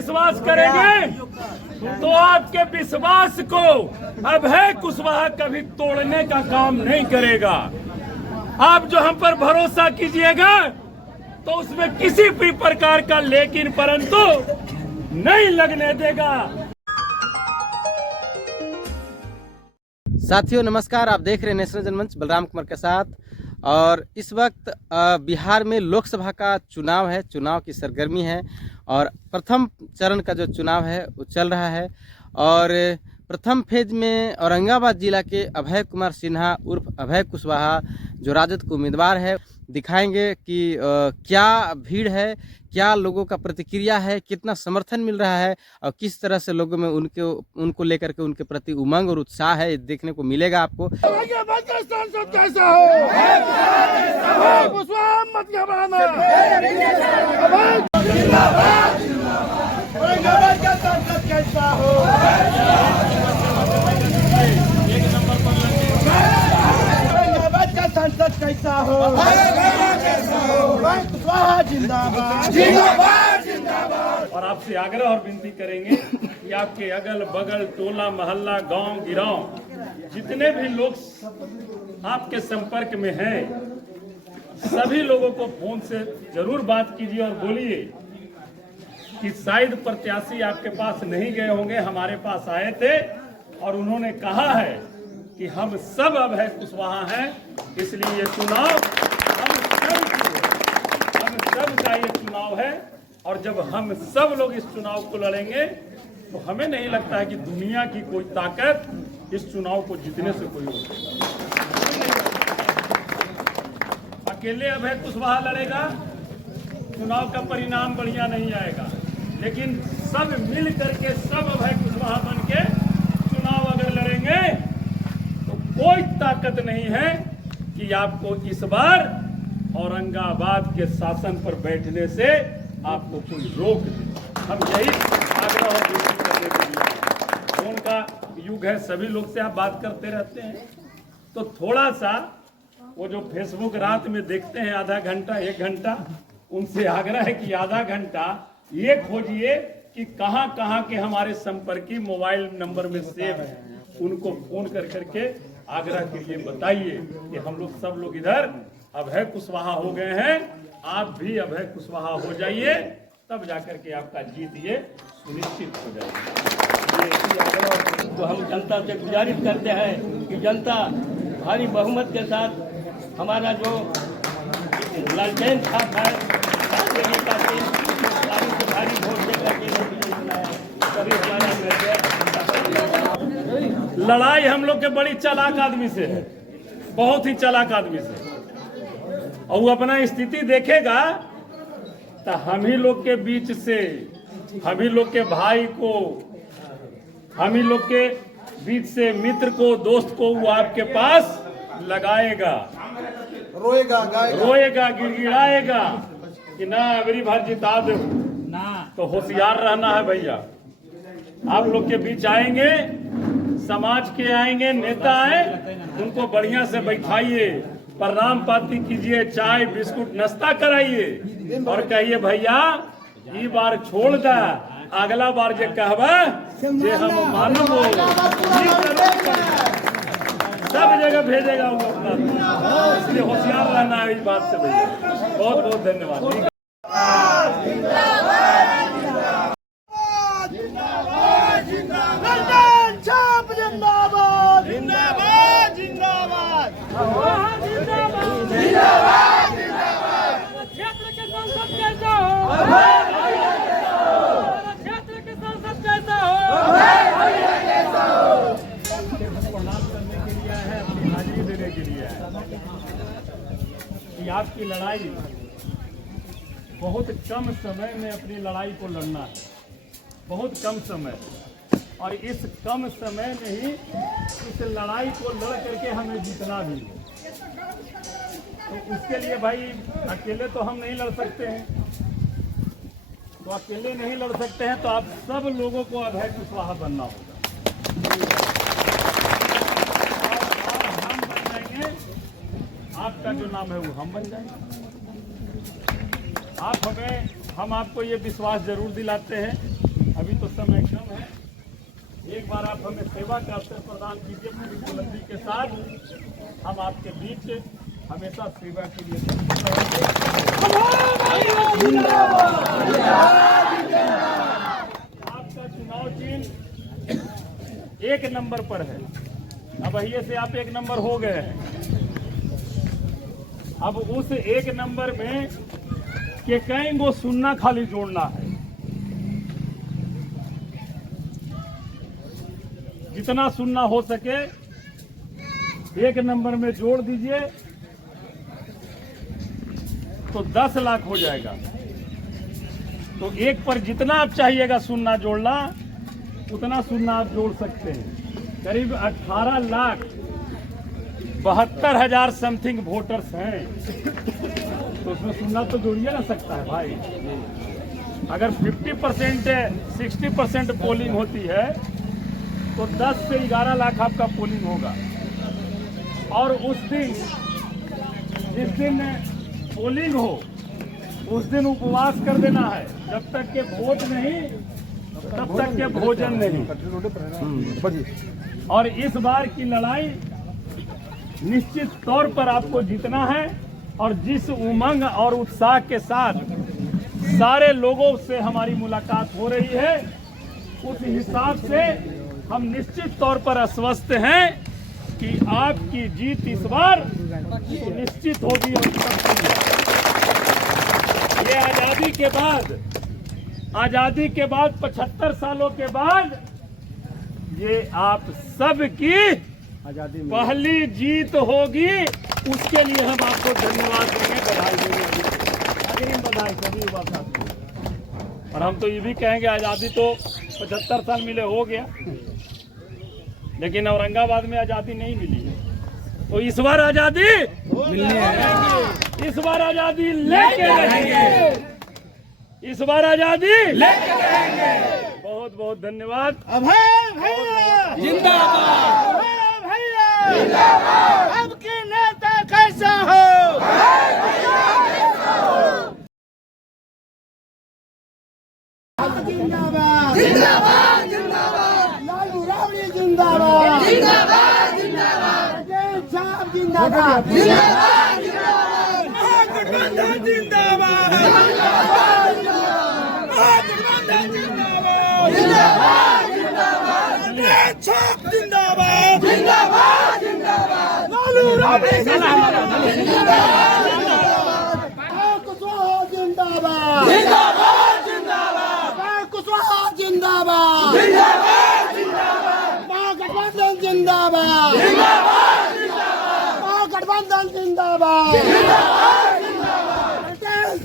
विश्वास करेंगे तो आपके विश्वास को अभय कुशवाहा कभी तोड़ने का काम नहीं करेगा। आप जो हम पर भरोसा कीजिएगा तो उसमें किसी भी प्रकार का लेकिन परंतु नहीं लगने देगा। साथियों नमस्कार, आप देख रहे हैं नेशनल जनमंच बलराम कुमार के साथ। और इस वक्त बिहार में लोकसभा का चुनाव है, चुनाव की सरगर्मी है और प्रथम चरण का जो चुनाव है वो चल रहा है। और प्रथम फेज में औरंगाबाद जिला के अभय कुमार सिन्हा उर्फ अभय कुशवाहा जो राजद के उम्मीदवार है, दिखाएंगे कि क्या भीड़ है, क्या लोगों का प्रतिक्रिया है, कितना समर्थन मिल रहा है और किस तरह से लोगों में उनको लेकर के उनके प्रति उमंग और उत्साह है, देखने को मिलेगा आपको। कैसा हो सांसद कैसा हो, जिंदाबाद जिंदाबाद जिंदाबाद। और आपसे आग्रह और विनती करेंगे कि आपके अगल बगल टोला मोहल्ला गांव गिराव जितने भी लोग आपके संपर्क में हैं, सभी लोगों को फोन से जरूर बात कीजिए और बोलिए कि शायद प्रत्याशी आपके पास नहीं गए होंगे, हमारे पास आए थे और उन्होंने कहा है कि हम सब अभय कुशवाहा हैं, इसलिए ये चुनाव हम सब का ये चुनाव है। और जब हम सब लोग इस चुनाव को लड़ेंगे तो हमें नहीं लगता है कि दुनिया की कोई ताकत इस चुनाव को जीतने से कोई रोकेगा। अकेले अभय कुशवाहा लड़ेगा, चुनाव का परिणाम बढ़िया नहीं आएगा, लेकिन सब मिल करके सब अभय कुशवाहा बन के चुनाव अगर लड़ेंगे तो कोई ताकत नहीं है कि आपको इस बार औरंगाबाद के शासन पर बैठने से आपको कोई रोक दे। हम यही आग्रह और विनती करने के लिए, फोन का युग है, सभी लोग से आप बात करते रहते हैं, तो थोड़ा सा वो जो फेसबुक रात में देखते हैं आधा घंटा 1 घंटा, उनसे आग्रह है कि आधा घंटा ये खोजिए कि कहां कहां के हमारे संपर्की मोबाइल नंबर में सेव है, उनको फोन कर करके आग्रह के लिए बताइए कि हम लोग सब लोग इधर अभय कुशवाहा हो गए हैं, आप भी अभय कुशवाहा हो जाइए, तब जाकर के आपका जीत ये सुनिश्चित हो जाएगी। तो हम जनता से गुजारिश करते हैं कि जनता भारी बहुमत के साथ हमारा जो लालटेन छाप है भारी वोट देकर सभी हमारा लड़ाई हम लोग के बड़ी चालाक आदमी से है, बहुत ही चालाक आदमी से, और वो अपना स्थिति देखेगा तो हम ही लोग के बीच से, हम ही लोग के भाई को, हम ही लोग के बीच से मित्र को, दोस्त को वो आपके पास लगाएगा, रोएगा गिड़गिड़ाएगा कि ना अगली बार जिता दो ना। तो होशियार रहना है भैया, आप लोग के बीच आएंगे, समाज के आएंगे, नेता आए, उनको बढ़िया से बैठाइए, प्रणाम पाती कीजिए, चाय बिस्कुट नाश्ता कराइए और कहिए भैया ये बार छोड़ दा, अगला बार जे कहबा जे हम मानबो, सब जगह भेजेगा वो अपना, इसलिए होशियार रहना है इस बात से भैया। बहुत बहुत धन्यवाद। आपकी लड़ाई बहुत कम समय में अपनी लड़ाई को लड़ना है, बहुत कम समय, और इस कम समय में ही इस लड़ाई को लड़ करके हमें जीतना भी है। तो उसके लिए भाई अकेले तो हम नहीं लड़ सकते हैं, तो अकेले नहीं लड़ सकते हैं तो आप सब लोगों को अभय कुशवाहा बनना होगा। और हम बन जाएंगे, आपका जो नाम है वो हम बन जाएंगे। आप हमें, हम आपको ये विश्वास जरूर दिलाते हैं अभी तो समय कम है, एक बार आप हमें सेवा का अवसर प्रदान कीजिए पूरी बुलंदी के साथ। हम आपके बीच हमेशा सेवा के लिए तत्पर रहेंगे। आपका चुनाव चिन्ह 1 नंबर पर है। अब ये से आप 1 नंबर हो गए हैं। अब उस 1 नंबर में के कहीं वो सुनना खाली जोड़ना है। जितना सुनना हो सके 1 नंबर में जोड़ दीजिए तो 10 लाख हो जाएगा। तो 1 पर जितना आप चाहिएगा सुनना जोड़ना, उतना सुनना आप जोड़ सकते हैं। करीब 18,72,000 समथिंग वोटर्स हैं, तो उसमें सुनना तो जोड़िए ना सकता है भाई। अगर 50% 60% पोलिंग होती है तो 10 से 11 लाख आपका पोलिंग होगा। और उस दिन जिस दिन पोलिंग हो उस दिन उपवास कर देना है। जब तक के वोट नहीं तब तक के भोजन नहीं। और इस बार की लड़ाई निश्चित तौर पर आपको जीतना है। और जिस उमंग और उत्साह के साथ सारे लोगों से हमारी मुलाकात हो रही है, उस हिसाब से हम निश्चित तौर पर आश्वस्त हैं कि आपकी जीत इस बार निश्चित होगी। ये आजादी के बाद 75 सालों के बाद ये आप सबकी पहली जीत होगी। उसके लिए हम आपको धन्यवाद देंगे, बधाई देंगे, अग्रिम बधाई सभी युवा साथियों। और हम तो ये भी कहेंगे आजादी तो 75 साल मिले हो गया, लेकिन औरंगाबाद में आजादी नहीं मिली है। तो इस बार आजादी मिलनी है, इस बार आजादी लेके रहेंगे, इस बार आजादी लेके रहेंगे। बहुत बहुत धन्यवाद। अभय भैया जिंदाबाद, अभय भैया जिंदाबाद। अब के नेता कैसा हो, जिंदाबाद जिंदाबाद जिंदाबाद। लालू राबड़ी जिंदाबाद जिंदाबाद जिंदाबाद। साहब जिंदाबाद जिंदाबाद जिंदाबाद। महागठबंधन जिंदाबाद जिंदाबाद जिंदाबाद। महागठबंधन जिंदाबाद जिंदाबाद जिंदाबाद। छाप जिंदाबाद जिंदाबाद जिंदाबाद। लालू राबड़ी जिंदाबाद जिंदाबाद जिंदाबाद। कुशवाहा जिंदाबाद जिंदाबाद जिंदाबाद। कुशवाहा जिंदाबाद जिंदाबाद जिंदाबाद। महागठबंधन जिंदाबाद जिंदाबाद जिंदाबाद। महागठबंधन जिंदाबाद जिंदाबाद जिंदाबाद।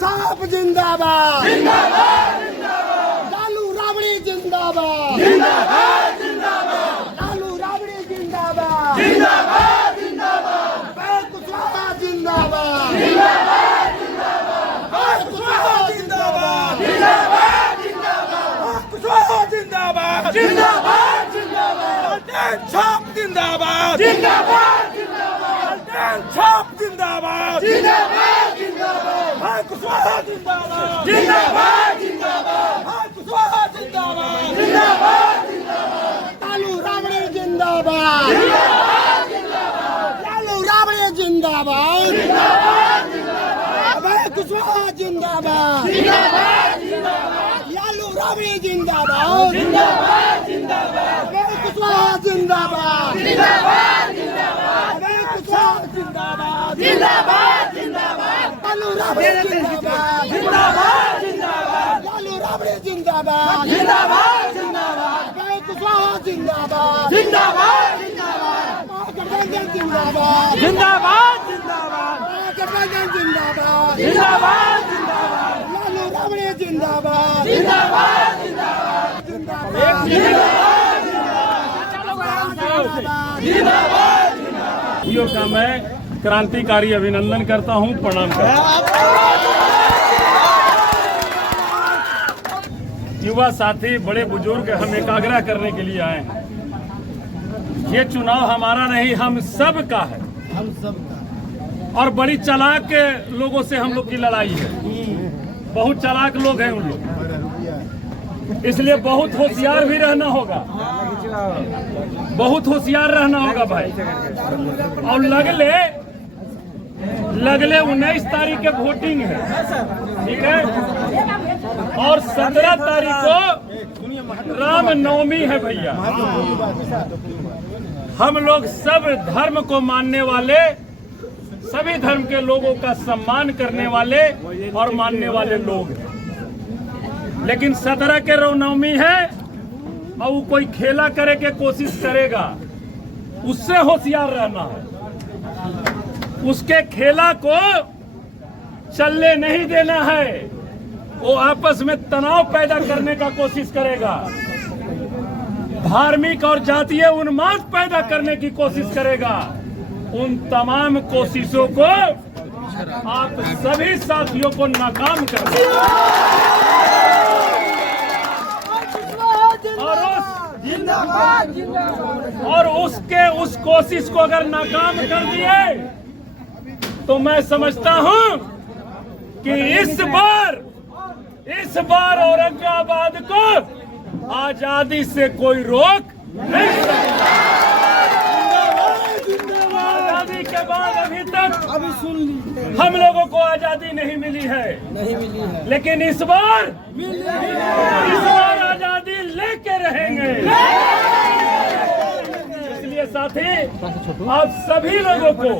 साहब जिंदाबाद जिंदाबाद जिंदाबाद। लालू राबड़ी जिंदाबाद जिंदाबाद जिंदाबाद। लालू राबड़ी जिंदाबाद जिंदाबाद जिंदाबाद। कुशवाहा जिंदाबाद जिंदाबाद जिंदाबाद। कुशवाहा जिंदाबाद जिंदाबाद जिंदाबाद। कुशवाहा जिंदाबाद जिंदाबाद जिंदाबाद। छाप जिंदाबाद जिंदाबाद जिंदाबाद। छाप जिंदाबाद जिंदाबाद जिंदाबाद। कुशवाहा जिंदाबाद जिंदाबाद जिंदाबाद। कुशवाहा जिंदाबाद जिंदाबाद जिंदाबाद। लालू राबड़ी जिंदाबाद जिंदाबाद जिंदाबाद। लालू राबड़ी जिंदाबाद जिंदाबाद जिंदाबाद। अभय कुशवाहा जिंदाबाद जिंदाबाद जिंदाबाद। लालू राबड़ी जिंदाबाद जिंदाबाद जिंदाबाद। अभय कुशवाहा जिंदाबाद जिंदाबाद जिंदाबाद। अभय कुशवाहा जिंदाबाद जिंदाबाद जिंदाबाद। लालू राबड़ी जिंदाबाद जिंदाबाद जिंदाबाद। लालू राबड़ी जिंदाबाद जिंदाबाद जिंदाबाद। अभय कुशवाहा जिंदाबाद जिंदाबाद जिंदाबाद। महागठबंधन जिंदाबाद जिंदाबाद जिंदाबाद। महागठबंधन जिंदाबाद जिंदाबाद जिंदाबाद। लालू राबड़ी जिंदाबाद जिंदाबाद जिंदाबाद जिंदाबाद जिंदाबाद। भाइयों का मैं क्रांतिकारी अभिनंदन करता हूं, प्रणाम करता हूं। युवा साथी, बड़े बुजुर्ग, हम एकाग्रह करने के लिए आए हैं। ये चुनाव हमारा नहीं, हम सब का है, हम सब का। और बड़ी चालाक लोगों से हम लोग की लड़ाई है। बहुत चालाक लोग हैं उन लोग। इसलिए बहुत होशियार भी रहना होगा, बहुत होशियार रहना होगा भाई। और लगले 19 तारीख के वोटिंग है, ठीक है, और 17 तारीख को रामनवमी है भैया। हम लोग सब धर्म को मानने वाले, सभी धर्म के लोगों का सम्मान करने वाले और मानने वाले लोग हैं। लेकिन 17 के रामनवमी है और वो कोई खेला करे के कोशिश करेगा, उससे होशियार रहना है। उसके खेला को चलने नहीं देना है। वो आपस में तनाव पैदा करने का कोशिश करेगा, धार्मिक और जातीय उन्माद पैदा करने की कोशिश करेगा। उन तमाम कोशिशों को आप सभी साथियों को नाकाम कर दें। और उस कोशिश को अगर नाकाम कर दिए तो मैं समझता हूं कि इस बार औरंगाबाद को आजादी से कोई रोक नहीं सकता। आजादी के बाद अभी तक हम लोगों को आजादी नहीं मिली है, लेकिन इस बार आजादी लेके रहेंगे। इसलिए साथी, आप सभी लोगों को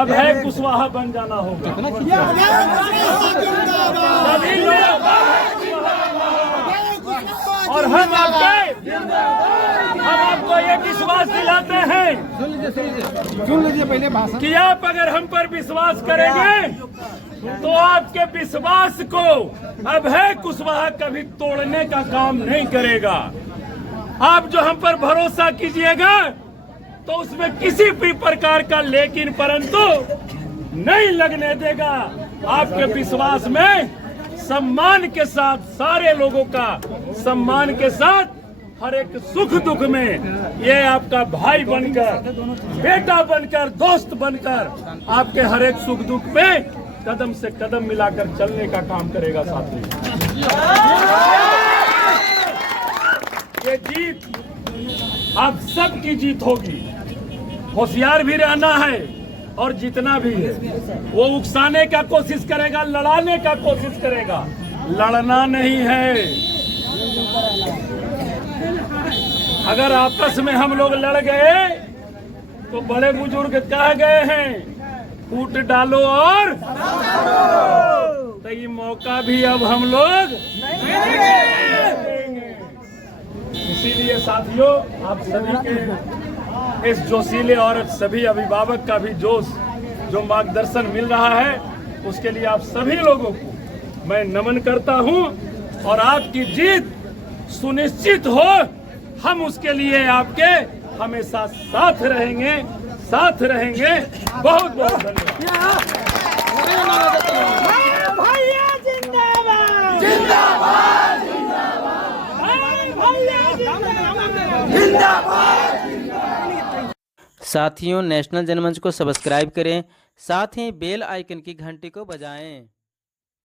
अभय कुशवाहा बन जाना होगा। सभी लोग, और हम आपको ये विश्वास दिलाते हैं कि आप अगर हम पर विश्वास करेंगे तो आपके विश्वास को अभय कुशवाहा कभी तोड़ने का काम नहीं करेगा। आप जो हम पर भरोसा कीजिएगा तो उसमें किसी भी प्रकार का लेकिन परंतु नहीं लगने देगा। आपके विश्वास में सम्मान के साथ, सारे लोगों का सम्मान के साथ, हर एक सुख दुख में ये आपका भाई बनकर, बेटा बनकर, दोस्त बनकर आपके हर एक सुख दुख में कदम से कदम मिलाकर चलने का काम करेगा साथी। ये जीत आप सबकी जीत होगी। होशियार भी रहना है और जितना भी है वो उकसाने का कोशिश करेगा, लड़ाने का कोशिश करेगा, लड़ना नहीं है। अगर आपस में हम लोग लड़ गए तो बड़े बुजुर्ग कह गए हैं, फूट डालो और तो ये मौका भी अब हम लोग नहीं देंगे। इसीलिए साथियों, आप सभी के इस जोशीले और सभी अभिभावक का भी जोश, जो मार्गदर्शन मिल रहा है, उसके लिए आप सभी लोगों को मैं नमन करता हूं। और आपकी जीत सुनिश्चित हो, हम उसके लिए आपके हमेशा साथ रहेंगे। बहुत बहुत धन्यवाद। साथियों, नेशनल जनमंच को सब्सक्राइब करें, साथ ही बेल आइकन की घंटी को बजाएं।